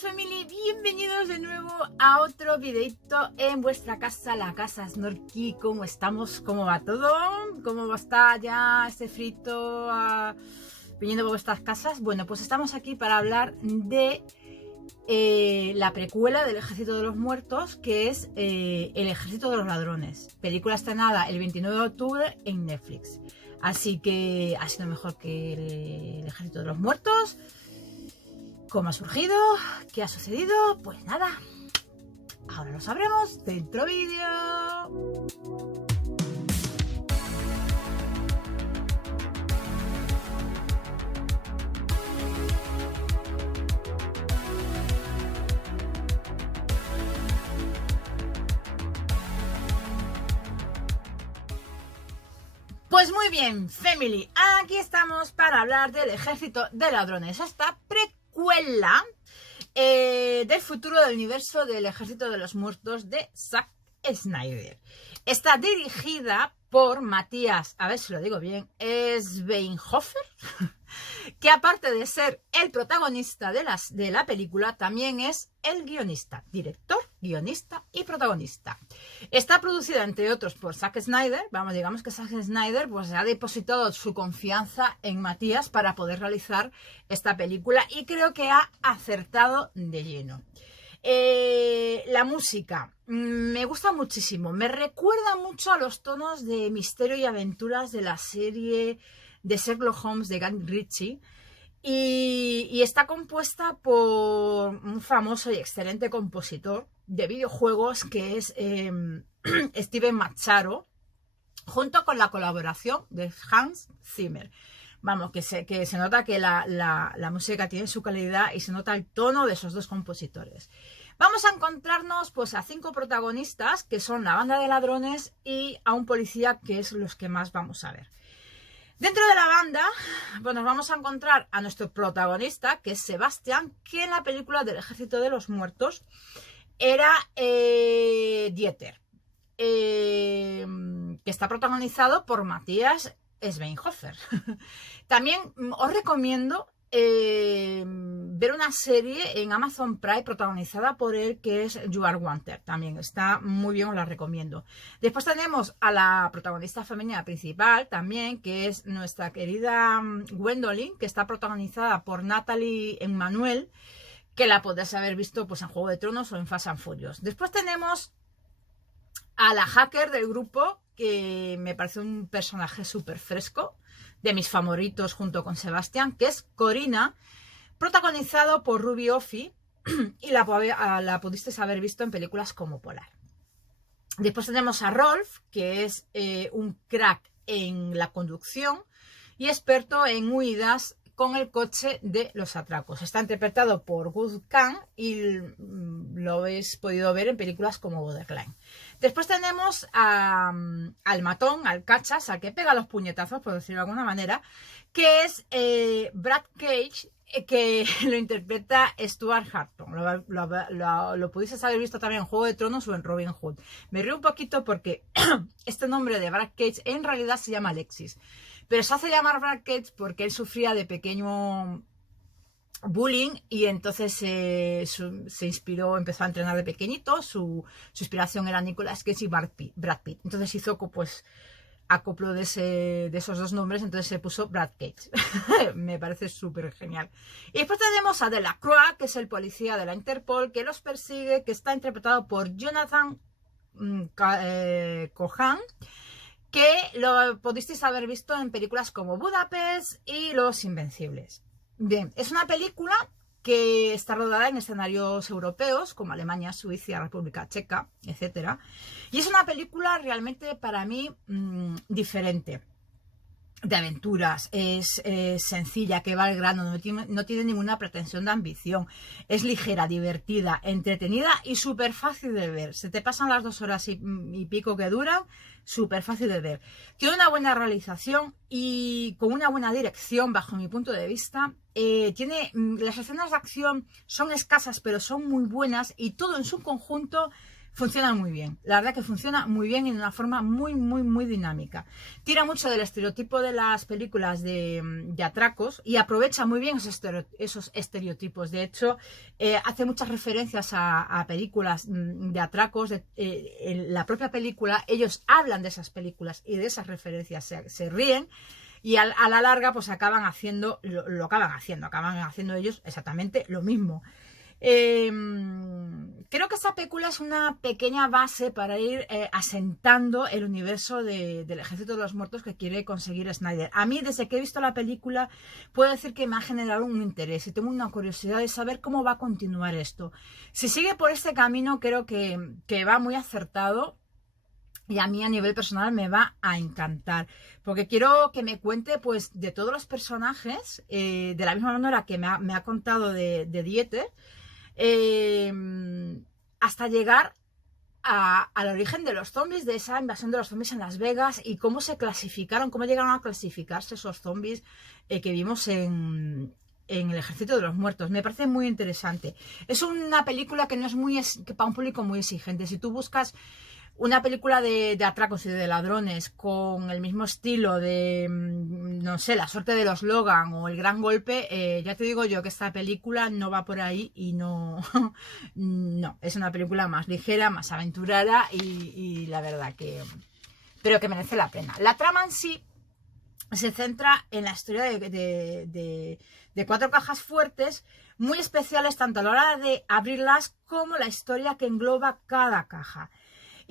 Family, bienvenidos de nuevo a otro videito en vuestra casa, la casa Snorky. ¿Cómo estamos? ¿Cómo va todo? ¿Cómo está ya este frito viniendo por vuestras casas? Bueno, pues estamos aquí para hablar de la precuela del Ejército de los Muertos, que es El Ejército de los Ladrones, película estrenada el 29 de octubre en Netflix. Así que ha sido mejor que El Ejército de los Muertos. ¿Cómo ha surgido? ¿Qué ha sucedido? Pues nada, ahora lo sabremos dentro vídeo. Pues muy bien, Family, aquí estamos para hablar del Ejército de Ladrones, esta precuela del futuro del universo del Ejército de los Muertos de Zack Snyder. Está dirigida por Matthias, a ver si lo digo bien, Schweighöfer, que aparte de ser el protagonista de la película, también es el guionista, director, guionista y protagonista. Está producida, entre otros, por Zack Snyder. Vamos, digamos que Zack Snyder pues ha depositado su confianza en Matthias para poder realizar esta película y creo que ha acertado de lleno. La música me gusta muchísimo, me recuerda mucho a los tonos de misterio y aventuras de la serie de Sherlock Holmes de Guy Ritchie y está compuesta por un famoso y excelente compositor de videojuegos que es Steven Macharo, junto con la colaboración de Hans Zimmer. Vamos, que se nota que la música tiene su calidad y se nota el tono de esos dos compositores. Vamos a encontrarnos pues a 5 protagonistas, que son la banda de ladrones, y a un policía, que es los que más vamos a ver. Dentro de la banda, pues nos vamos a encontrar a nuestro protagonista, que es Sebastian, que en la película del Ejército de los Muertos era Dieter, que está protagonizado por Matthias Schweighöfer. También os recomiendo ver una serie en Amazon Prime protagonizada por él, que es You Are Wanted. También está muy bien, os la recomiendo. Después tenemos a la protagonista femenina principal también, que es nuestra querida Gwendolyn, que está protagonizada por Nathalie Emmanuel, que la podés haber visto pues en Juego de Tronos o en Fast and Furious. Después tenemos a la hacker del grupo, que me parece un personaje súper fresco, de mis favoritos junto con Sebastián, que es Corina, protagonizado por Ruby Offi, y la pudisteis haber visto en películas como Polar. Después tenemos a Rolf, que es un crack en la conducción y experto en huidas con el coche de los atracos. Está interpretado por Gus Kang y lo habéis podido ver en películas como Borderline. Después tenemos al matón, al cachas, al que pega los puñetazos, por decirlo de alguna manera, que es Brad Cage, que lo interpreta Stuart Harton. Lo pudisteis haber visto también en Juego de Tronos o en Robin Hood. Me río un poquito porque este nombre de Brad Cage en realidad se llama Alexis, pero se hace llamar Brad Cage porque él sufría de pequeño bullying y entonces se inspiró, empezó a entrenar de pequeñito. Su inspiración era Nicolas Cage y Brad Pitt. Entonces hizo pues acoplo de esos dos nombres, entonces se puso Brad Cage. Me parece súper genial. Y después tenemos a Delacroix, que es el policía de la Interpol, que los persigue, que está interpretado por Jonathan Cohen, que lo pudisteis haber visto en películas como Budapest y Los Invencibles. Bien, es una película que está rodada en escenarios europeos como Alemania, Suiza, República Checa, etc. Y es una película realmente para mí diferente, de aventuras. Es sencilla, que va al grano, no tiene ninguna pretensión de ambición. Es ligera, divertida, entretenida y súper fácil de ver. Se te pasan las 2 horas y pico que duran, súper fácil de ver. Tiene una buena realización y con una buena dirección, bajo mi punto de vista. Las escenas de acción son escasas, pero son muy buenas, y todo en su conjunto funciona muy bien. La verdad que funciona muy bien y de una forma muy dinámica. Tira mucho del estereotipo de las películas de atracos y aprovecha muy bien esos estereotipos. De hecho, hace muchas referencias a películas de atracos. En la propia película, ellos hablan de esas películas y de esas referencias se ríen. Y a la larga, pues acaban haciendo ellos exactamente lo mismo. Creo que esta película es una pequeña base para ir asentando el universo del Ejército de los Muertos que quiere conseguir Snyder. A mí, desde que he visto la película, puedo decir que me ha generado un interés y tengo una curiosidad de saber cómo va a continuar esto. Si sigue por este camino, creo que va muy acertado. Y a mí a nivel personal me va a encantar, porque quiero que me cuente pues de todos los personajes, de la misma manera que me ha contado de Dieter, hasta llegar al origen de los zombies, de esa invasión de los zombies en Las Vegas y cómo se clasificaron, cómo llegaron a clasificarse esos zombies que vimos en el Ejército de los Muertos. Me parece muy interesante. Es una película que no es que para un público muy exigente. Si tú buscas una película de atracos y de ladrones con el mismo estilo de, no sé, La suerte de los Logan o El gran golpe, ya te digo yo que esta película no va por ahí y no, no, es una película más ligera, más aventurera y la verdad que, pero que merece la pena. La trama en sí se centra en la historia de 4 cajas fuertes muy especiales tanto a la hora de abrirlas como la historia que engloba cada caja.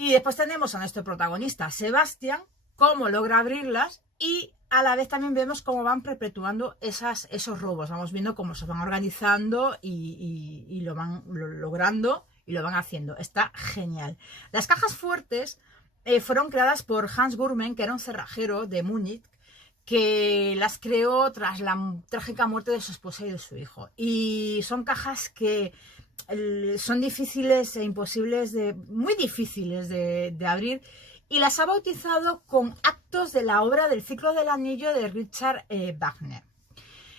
Y después tenemos a nuestro protagonista, Sebastián, cómo logra abrirlas y a la vez también vemos cómo van perpetuando esos robos. Vamos viendo cómo se van organizando y lo van logrando y lo van haciendo. Está genial. Las cajas fuertes fueron creadas por Hans Gurmen, que era un cerrajero de Múnich, que las creó tras la trágica muerte de su esposa y de su hijo. Y son cajas que son difíciles e imposibles muy difíciles de abrir, y las ha bautizado con actos de la obra del Ciclo del Anillo de Richard Wagner.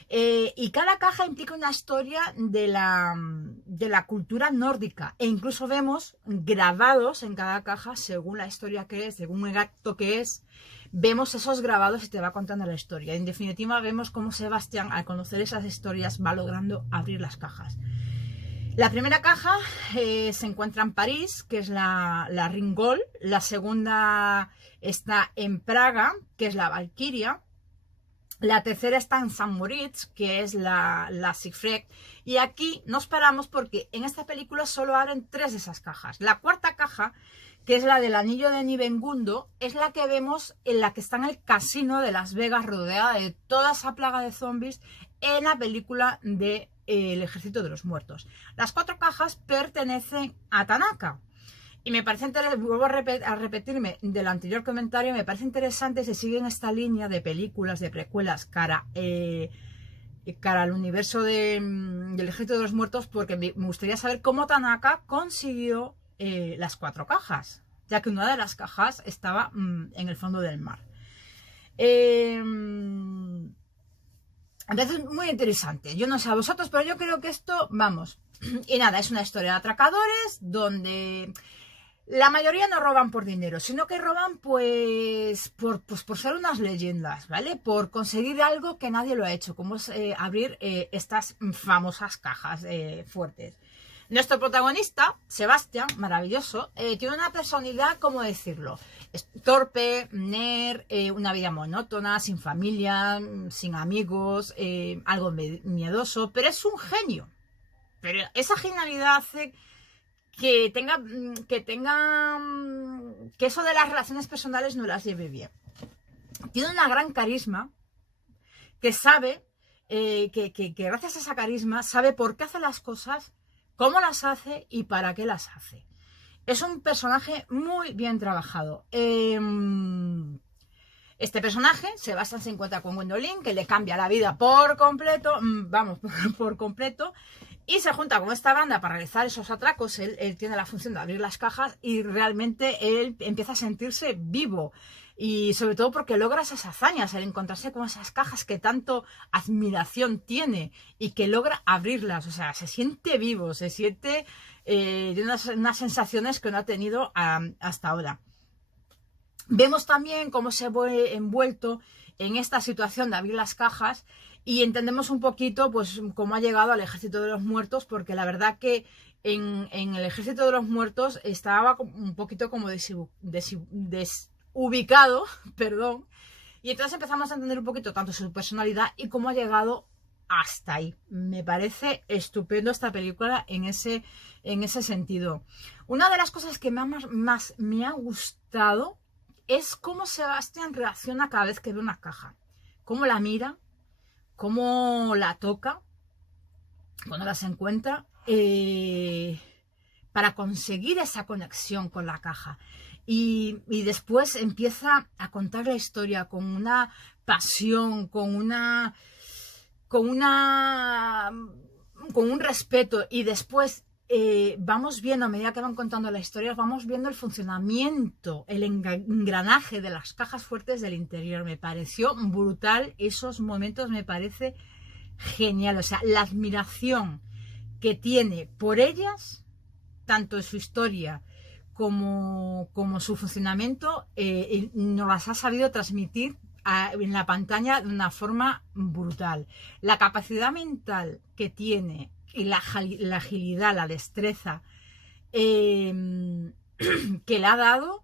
Y cada caja implica una historia de la cultura nórdica, e incluso vemos grabados en cada caja según la historia que es, según el acto que es. Vemos esos grabados y te va contando la historia. En definitiva, vemos cómo Sebastián, al conocer esas historias, va logrando abrir las cajas. La primera caja se encuentra en París, que es la Ringgold. La segunda está en Praga, que es la Valkyria. La tercera está en San Moritz, que es la Siegfried. Y aquí nos paramos porque en esta película solo abren 3 de esas cajas. La cuarta caja, que es la del Anillo de Nibengundo, es la que vemos en la que está en el casino de Las Vegas, rodeada de toda esa plaga de zombies en la película de El Ejército de los Muertos. Las 4 cajas pertenecen a Tanaka. Y me parece interesante, vuelvo a repetirme del anterior comentario, me parece interesante si siguen esta línea de películas, de precuelas cara al universo del Ejército de los Muertos, porque me gustaría saber cómo Tanaka consiguió las 4 cajas, ya que una de las cajas estaba en el fondo del mar. Entonces, muy interesante. Yo no sé a vosotros, pero yo creo que esto, vamos. Y nada, es una historia de atracadores donde la mayoría no roban por dinero, sino que roban pues por ser unas leyendas, ¿vale? Por conseguir algo que nadie lo ha hecho, como es abrir estas famosas cajas fuertes. Nuestro protagonista, Sebastián, maravilloso, tiene una personalidad, ¿cómo decirlo? Es torpe, nerd, una vida monótona, sin familia, sin amigos, algo miedoso, pero es un genio. Pero esa genialidad hace que eso de las relaciones personales no las lleve bien. Tiene una gran carisma, que sabe, que gracias a esa carisma, sabe por qué hace las cosas, cómo las hace y para qué las hace. Es un personaje muy bien trabajado. Este personaje, Sebastián, se encuentra con Gwendolyn, que le cambia la vida por completo, vamos, por completo, y se junta con esta banda para realizar esos atracos. Él tiene la función de abrir las cajas y realmente él empieza a sentirse vivo. Y sobre todo porque logra esas hazañas, el encontrarse con esas cajas que tanto admiración tiene y que logra abrirlas. O sea, se siente vivo, se siente de unas sensaciones que no ha tenido hasta ahora. Vemos también cómo se ve envuelto en esta situación de abrir las cajas y entendemos un poquito pues cómo ha llegado al Ejército de los Muertos, porque la verdad que en el Ejército de los Muertos estaba un poquito como desubicado, perdón, y entonces empezamos a entender un poquito tanto su personalidad y cómo ha llegado hasta ahí. Me parece estupendo esta película en ese sentido. Una de las cosas que más me ha gustado es cómo Sebastián reacciona cada vez que ve una caja. Cómo la mira, cómo la toca, cuando las encuentra, para conseguir esa conexión con la caja. Y después empieza a contar la historia con una pasión, con un respeto, y después vamos viendo, a medida que van contando la historia, vamos viendo el funcionamiento, el engranaje de las cajas fuertes del interior. Me pareció brutal esos momentos, me parece genial. O sea, la admiración que tiene por ellas, tanto en su historia como su funcionamiento, nos las ha sabido transmitir en la pantalla de una forma brutal. La capacidad mental que tiene y la agilidad, la destreza que le ha dado,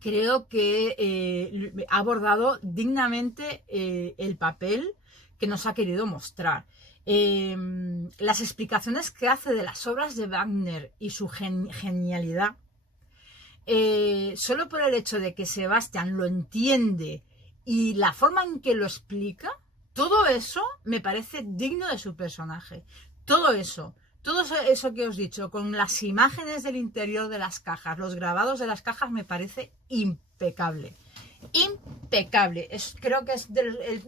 creo que ha abordado dignamente el papel que nos ha querido mostrar. Las explicaciones que hace de las obras de Wagner y su genialidad, solo por el hecho de que Sebastián lo entiende y la forma en que lo explica, todo eso me parece digno de su personaje. Todo eso que os he dicho, con las imágenes del interior de las cajas, los grabados de las cajas, me parece impecable. Impecable. Creo que es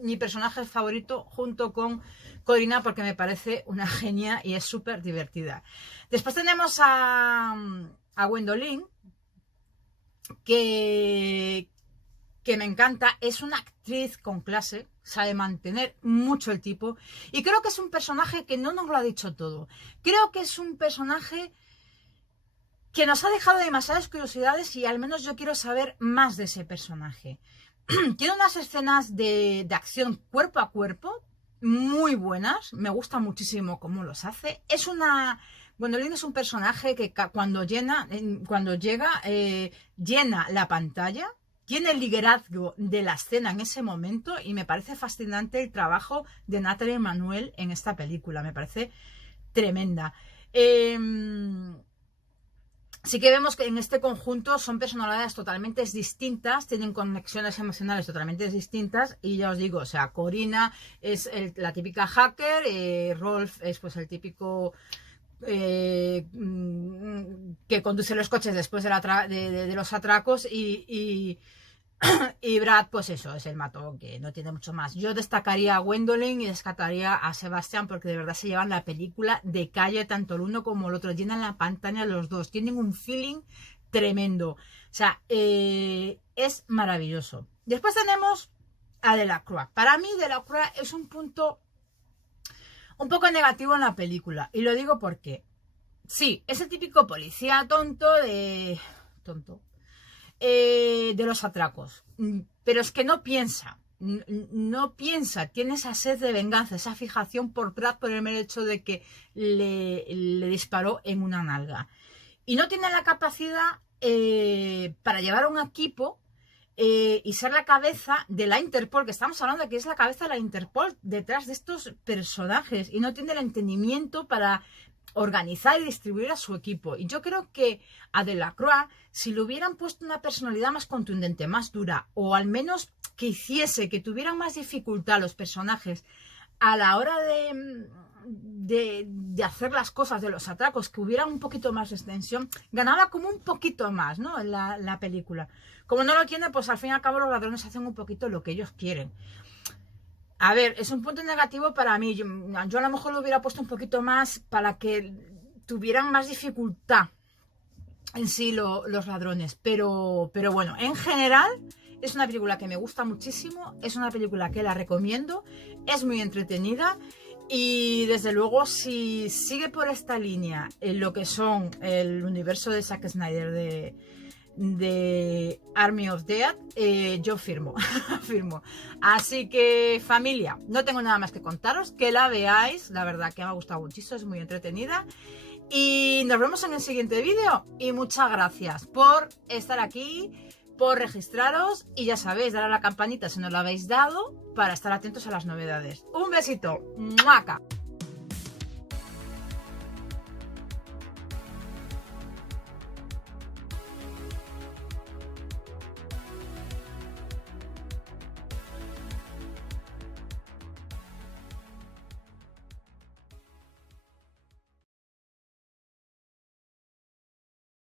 mi personaje favorito junto con Corina, porque me parece una genia y es súper divertida. Después tenemos a Gwendoline, que me encanta. Es una actriz con clase, sabe mantener mucho el tipo, y creo que es un personaje que no nos lo ha dicho todo. Creo que es un personaje que nos ha dejado demasiadas curiosidades, y al menos yo quiero saber más de ese personaje. Tiene unas escenas de acción cuerpo a cuerpo muy buenas, me gusta muchísimo cómo los hace. Gwendoline es un personaje que cuando llega, llena la pantalla, tiene el liderazgo de la escena en ese momento, y me parece fascinante el trabajo de Nathalie Emmanuel en esta película, me parece tremenda. Sí que vemos que en este conjunto son personalidades totalmente distintas, tienen conexiones emocionales totalmente distintas, y ya os digo, o sea, Corina es la típica hacker, Rolf es pues el típico que conduce los coches después de los atracos, y Brad, pues eso, es el matón, que no tiene mucho más. Yo destacaría a Gwendoline y destacaría a Sebastián, porque de verdad se llevan la película de calle, tanto el uno como el otro, llenan la pantalla los dos, tienen un feeling tremendo. O sea, es maravilloso. Después tenemos a Delacroix. Para mí Delacroix es un punto un poco negativo en la película, y lo digo porque sí, es el típico policía tonto de los atracos, pero es que no piensa, tiene esa sed de venganza, esa fijación por Brad, por el mero hecho de que le disparó en una nalga, y no tiene la capacidad para llevar un equipo y ser la cabeza de la Interpol, que estamos hablando de que es la cabeza de la Interpol detrás de estos personajes, y no tiene el entendimiento para organizar y distribuir a su equipo. Y yo creo que a Delacroix, si le hubieran puesto una personalidad más contundente, más dura, o al menos que hiciese que tuvieran más dificultad los personajes a la hora de hacer las cosas, de los atracos, que hubiera un poquito más de extensión, ganaba como un poquito más, ¿no?, en la película. Como no lo tiene, pues al fin y al cabo los ladrones hacen un poquito lo que ellos quieren. A ver, es un punto negativo para mí. Yo a lo mejor lo hubiera puesto un poquito más para que tuvieran más dificultad en sí los ladrones. Pero bueno, en general es una película que me gusta muchísimo. Es una película que la recomiendo. Es muy entretenida. Y desde luego, si sigue por esta línea en lo que son el universo de Zack Snyder de Army of Dead, yo firmo, firmo. Así que, familia, no tengo nada más que contaros, que la veáis, la verdad que me ha gustado muchísimo, es muy entretenida. Y nos vemos en el siguiente vídeo. Y muchas gracias por estar aquí, por registraros. Y ya sabéis, dar a la campanita si no la habéis dado, para estar atentos a las novedades. Un besito. ¡Muaca!